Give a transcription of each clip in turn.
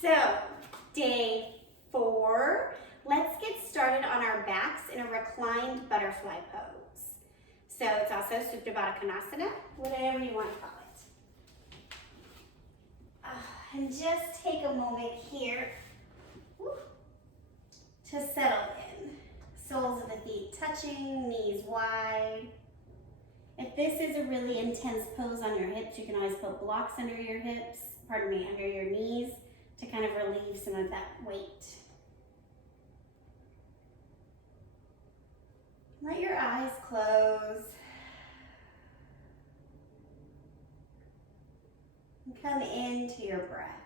So, day 4. Let's get started on our backs in a reclined butterfly pose. So it's also Supta Baddha Konasana, whatever you want to call it. And just take a moment here to settle in. Soles of the feet touching, knees wide. If this is a really intense pose on your hips, you can always put blocks under your hips, under your knees, to kind of relieve some of that weight. Let your eyes close. And come into your breath.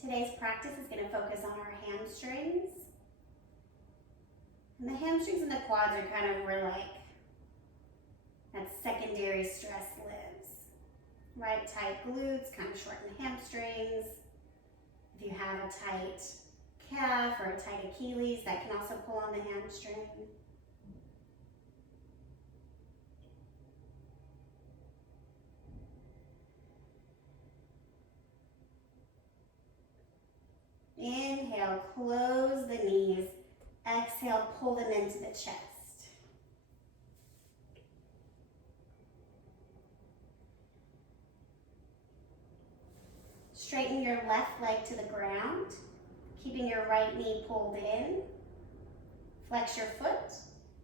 Today's practice is going to focus on our hamstrings. And the hamstrings and the quads are kind of where that secondary stress lives. Right, tight glutes kind of shorten the hamstrings. If you have a tight calf or a tight Achilles, that can also pull on the hamstring. Inhale, close the knees. Exhale, pull them into the chest. Straighten your left leg to the ground, keeping your right knee pulled in. Flex your foot.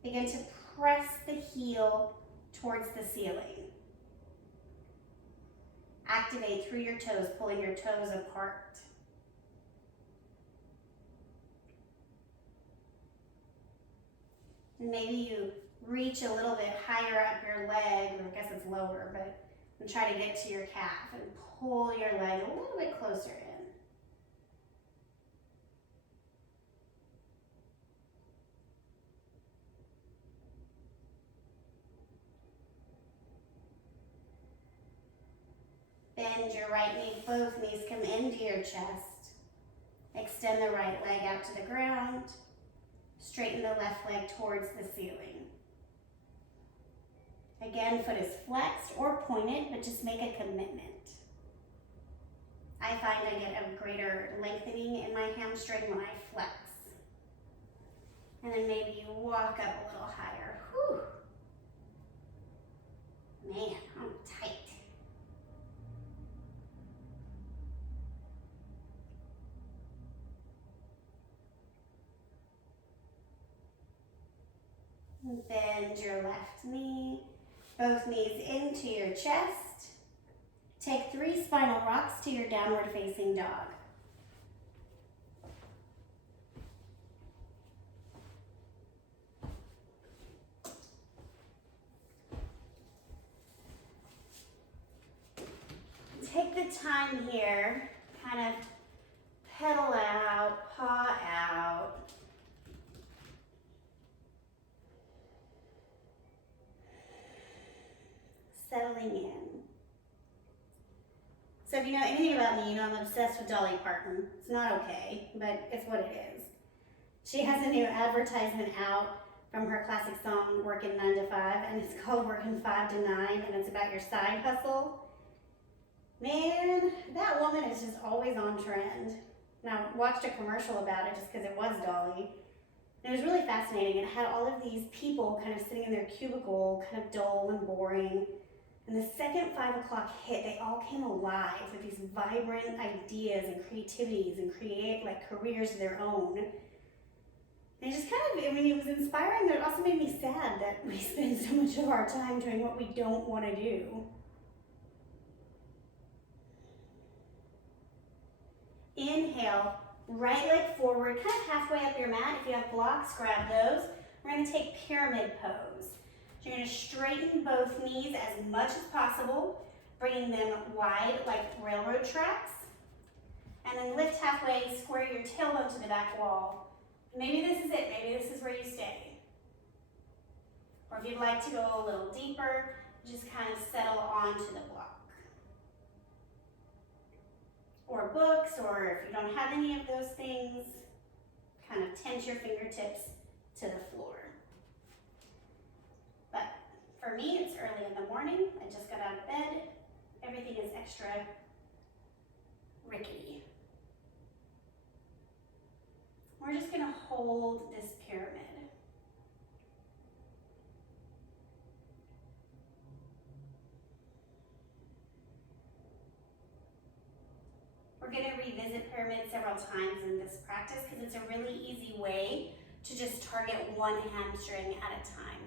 Begin to press the heel towards the ceiling. Activate through your toes, pulling your toes apart. And maybe you reach a little bit higher up your leg, or I guess it's lower, but and try to get to your calf and pull your leg a little bit closer in. Bend your right knee, both knees come into your chest. Extend the right leg out to the ground. Straighten the left leg towards the ceiling. Again, foot is flexed or pointed, but just make a commitment. I find I get a greater lengthening in my hamstring when I flex. And then maybe you walk up a little higher. Whew. Man, I'm tight. Bend your left knee, both knees into your chest. Take 3 spinal rocks to your downward facing dog. Take the time here, kind of pedal out, paw out. Settling in. So if you know anything about me, you know I'm obsessed with Dolly Parton. It's not okay, but it's what it is. She has a new advertisement out from her classic song, Working 9 to 5, and it's called Working 5 to 9, and it's about your side hustle. Man, that woman is just always on trend. Now, I watched a commercial about it just because it was Dolly. And it was really fascinating. It had all of these people kind of sitting in their cubicle, kind of dull and boring. And the second 5 o'clock hit, they all came alive with these vibrant ideas and creativities and create careers of their own. And it just kind of, it was inspiring, but it also made me sad that we spend so much of our time doing what we don't want to do. Inhale, right leg forward, kind of halfway up your mat. If you have blocks, grab those. We're going to take pyramid pose. So you're going to straighten both knees as much as possible, bringing them wide like railroad tracks. And then lift halfway, square your tailbone to the back wall. Maybe this is it. Maybe this is where you stay. Or if you'd like to go a little deeper, just kind of settle onto the block. Or books, or if you don't have any of those things, kind of tense your fingertips to the floor. But for me, it's early morning. I just got out of bed. Everything is extra rickety. We're just gonna hold this pyramid. We're gonna revisit pyramid several times in this practice because it's a really easy way to just target one hamstring at a time.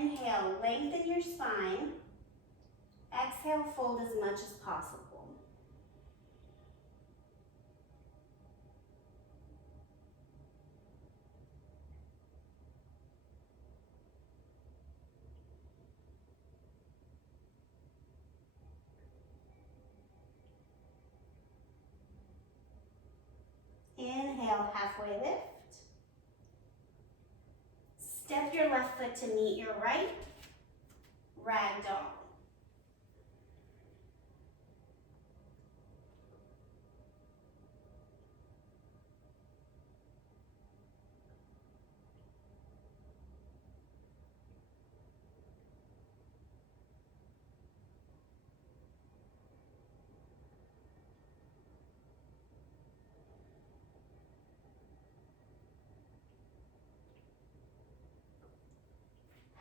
Inhale, lengthen your spine. Exhale, fold as much as possible. Inhale, halfway lift. Step your left foot to meet your right. Ragdoll.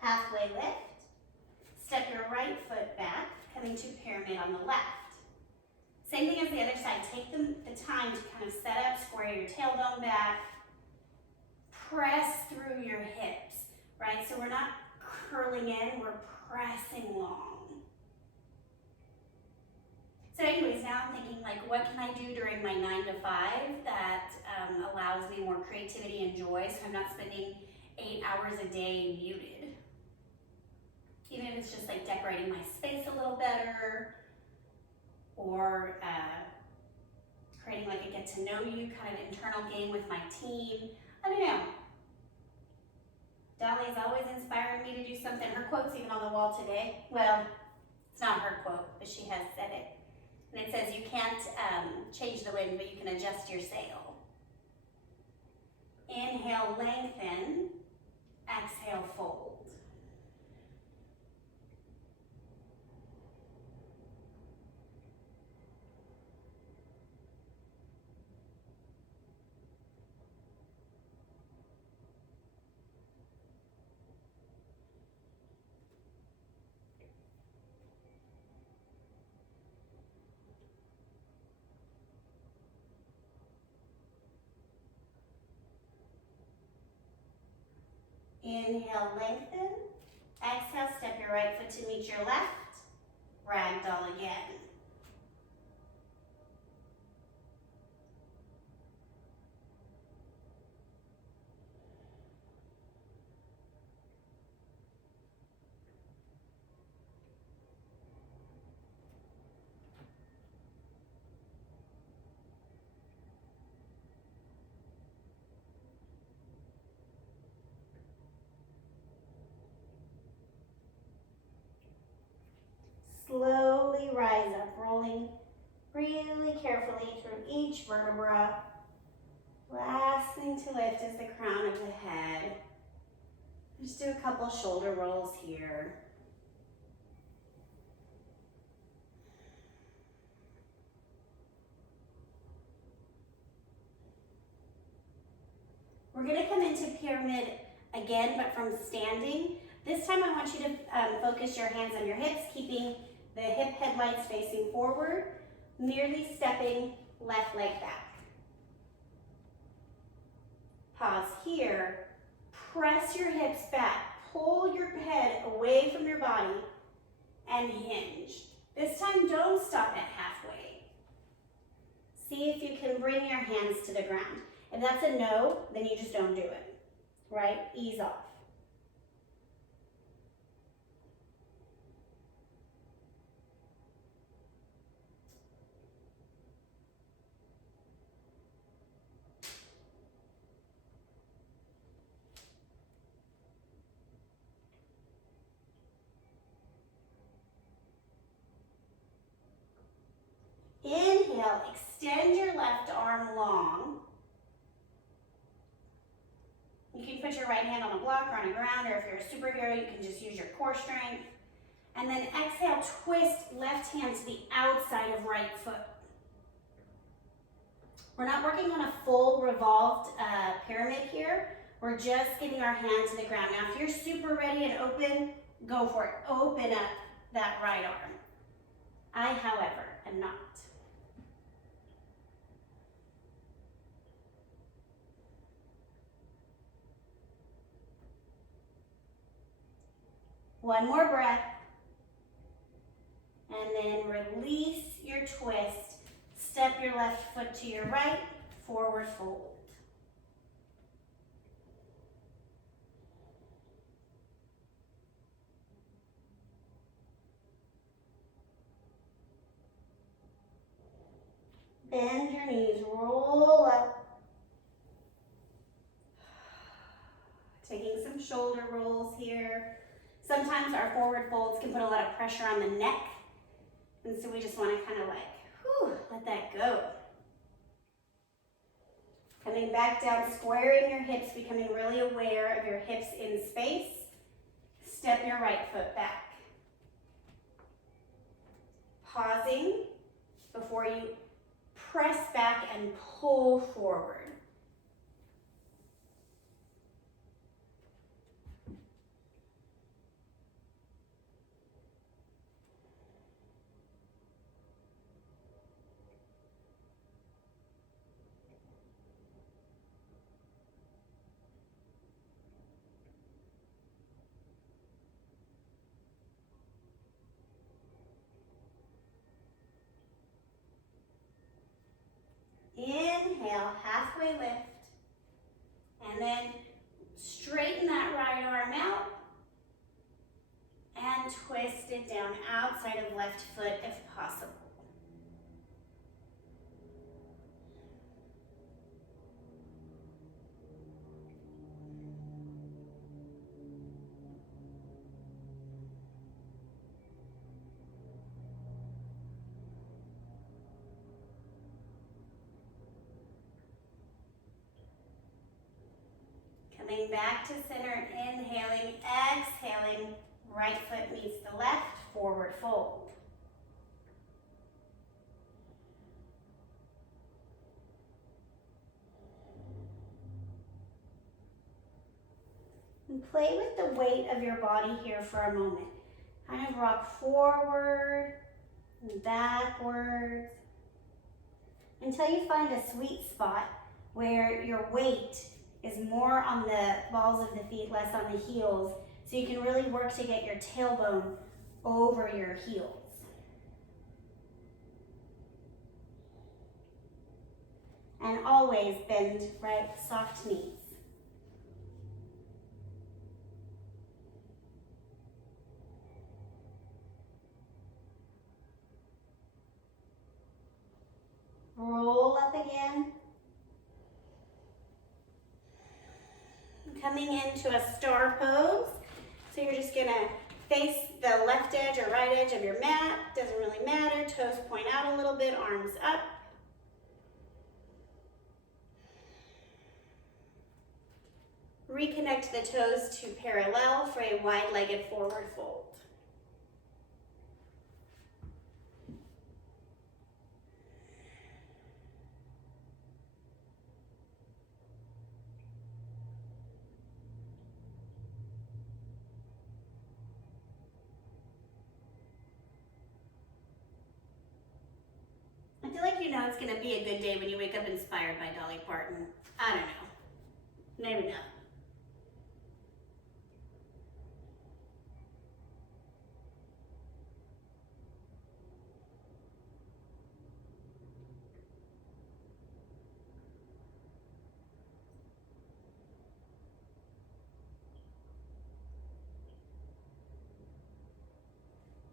Halfway lift. Step your right foot back, coming to pyramid on the left. Same thing as the other side. Take the time to kind of set up, square your tailbone back. Press through your hips, right? So we're not curling in, we're pressing long. So anyways, now I'm thinking like, what can I do during my 9 to 5 that allows me more creativity and joy so I'm not spending 8 hours a day muted? Even if it's just like decorating my space a little better, or creating like a get to know you kind of internal game with my team. I don't know. Dolly's always inspiring me to do something. Her quote's even on the wall today. Well, it's not her quote, but she has said it. And it says, you can't change the wind, but you can adjust your sail. Inhale, lengthen. Exhale, fold. Inhale, lengthen. Exhale, step your right foot to meet your left. Ragdoll again. Slowly rise up, rolling really carefully through each vertebra. Last thing to lift is the crown of the head. Just do a couple shoulder rolls here. We're gonna come into pyramid again, but from standing. This time I want you to focus your hands on your hips, keeping the hip headlights facing forward, merely stepping left leg back. Pause here, press your hips back, pull your head away from your body, and hinge. This time don't stop at halfway. See if you can bring your hands to the ground. If that's a no, then you just don't do it, right? Ease off. inhale, extend your left arm long. You can put your right hand on a block or on the ground, or if you're a superhero, you can just use your core strength. And then exhale, twist left hand to the outside of right foot. We're not working on a full revolved pyramid here. We're just getting our hand to the ground. Now, if you're super ready and open, go for it. Open up that right arm. I, however, am not. One more breath. And then release your twist. Step your left foot to your right, forward fold. Bend your knees, roll up. Taking some shoulder rolls here. Sometimes our forward folds can put a lot of pressure on the neck. And so we just want to kind of like, whew, let that go. Coming back down, squaring your hips, becoming really aware of your hips in space. Step your right foot back. Pausing before you press back and pull forward. Inhale, halfway lift, and then straighten that right arm out and twist it down outside of left foot if possible. Coming back to center, inhaling, exhaling, right foot meets the left, forward fold. And play with the weight of your body here for a moment. Kind of rock forward and backwards until you find a sweet spot where your weight is more on the balls of the feet, less on the heels, so you can really work to get your tailbone over your heels. And always bend right, soft knees. Roll up again. Coming into a star pose. So you're just gonna face the left edge or right edge of your mat. Doesn't really matter. Toes point out a little bit, arms up. Reconnect the toes to parallel for a wide-legged forward fold. I feel like you know it's going to be a good day when you wake up inspired by Dolly Parton. I don't know. Maybe not.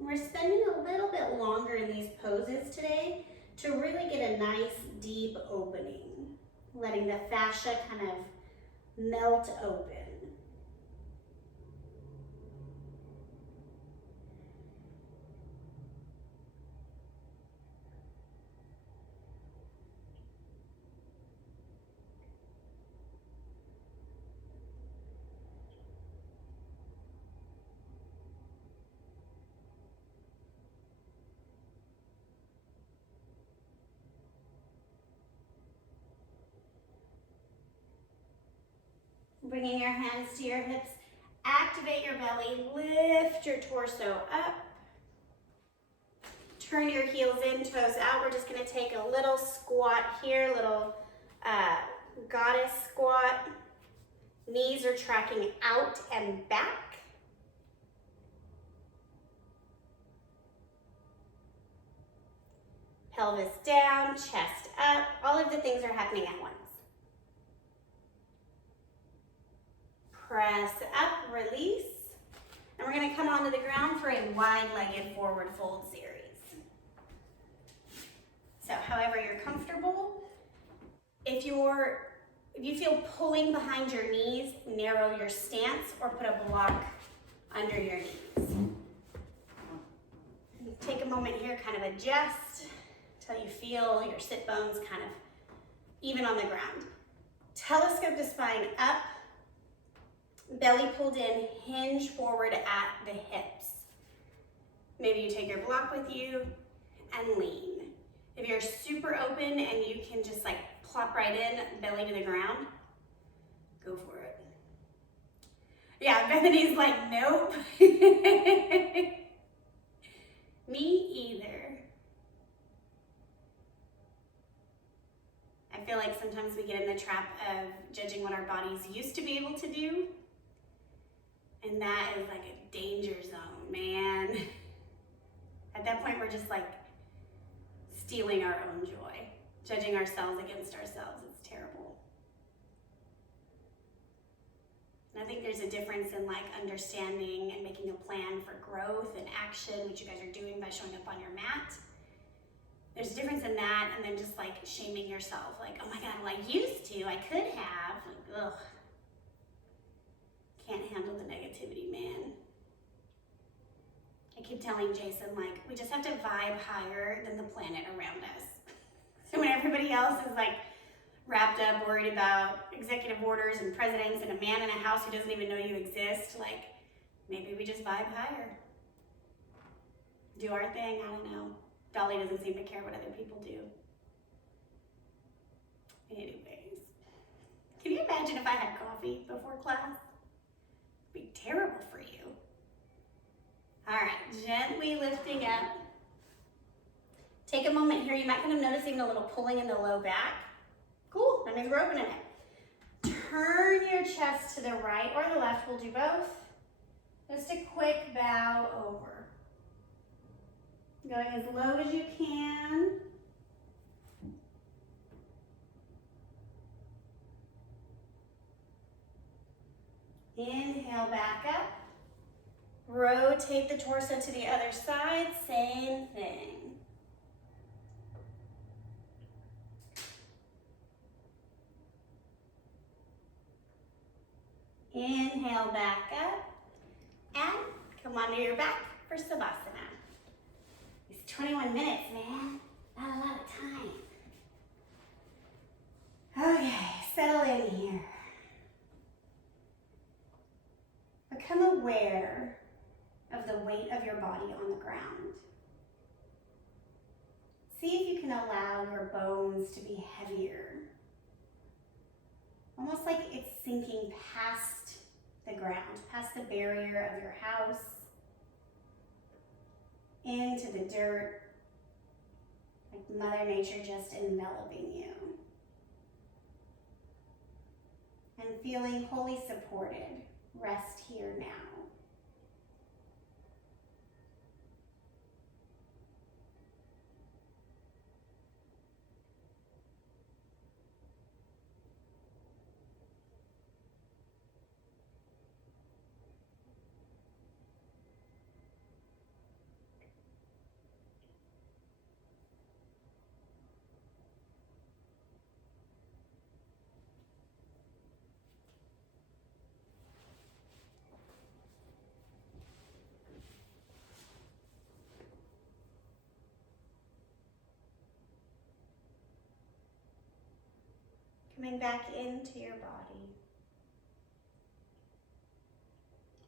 We're spending a little bit longer in these poses today to really get a nice deep opening, letting the fascia kind of melt open. Bringing your hands to your hips. Activate your belly. Lift your torso up. Turn your heels in, toes out. We're just going to take a little squat here, little goddess squat. Knees are tracking out and back. Pelvis down, chest up. All of the things are happening at once. Press up, release. And we're going to come onto the ground for a wide-legged forward fold series. So however you're comfortable, if you feel pulling behind your knees, narrow your stance or put a block under your knees. Take a moment here, kind of adjust until you feel your sit bones kind of even on the ground. Telescope the spine up, belly pulled in, hinge forward at the hips. Maybe you take your block with you and lean. If you're super open and you can just like plop right in, belly to the ground, go for it. Yeah, Bethany's like, nope. Me either. I feel like sometimes we get in the trap of judging what our bodies used to be able to do. And that is like a danger zone, man. At that point, we're just like stealing our own joy, judging ourselves against ourselves. It's terrible. And I think there's a difference in like understanding and making a plan for growth and action, which you guys are doing by showing up on your mat. There's a difference in that and then just like shaming yourself, like, oh my God, well, I used to, I could have, like, ugh. Can't handle the negativity, man. I keep telling Jason, like, we just have to vibe higher than the planet around us. So when everybody else is like wrapped up, worried about executive orders and presidents and a man in a house who doesn't even know you exist, like, maybe we just vibe higher. Do our thing, I don't know. Dolly doesn't seem to care what other people do. Anyways, can you imagine if I had coffee before class? It'd be terrible for you. All right, gently lifting up. Take a moment here. You might kind of notice even a little pulling in the low back. Cool, that means we're opening it. Turn your chest to the right or the left. We'll do both. Just a quick bow over. Going as low as you can. Inhale back up. Rotate the torso to the other side, same thing. Inhale back up and come onto your back for Savasana. It's 21 minutes, man. Not a lot of time. Okay, settle in here. Become aware of the weight of your body on the ground. See if you can allow your bones to be heavier. Almost like it's sinking past the ground, past the barrier of your house, into the dirt, like Mother Nature just enveloping you. And feeling wholly supported. Rest here now. Coming back into your body.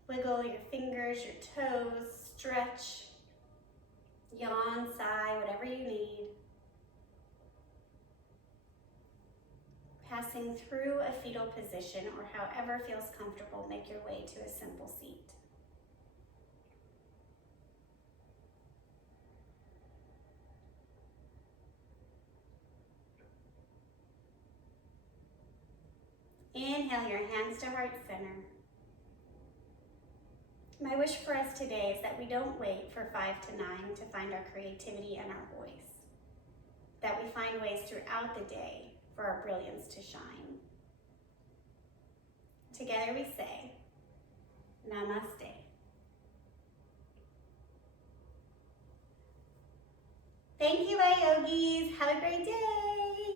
Wiggle your fingers, your toes, stretch, yawn, sigh, whatever you need. Passing relaxing through a fetal position or however feels comfortable, make your way to a simple seat. Inhale your hands to heart center. My wish for us today is that we don't wait for 5 to 9 to find our creativity and our voice. That we find ways throughout the day for our brilliance to shine. Together we say, Namaste.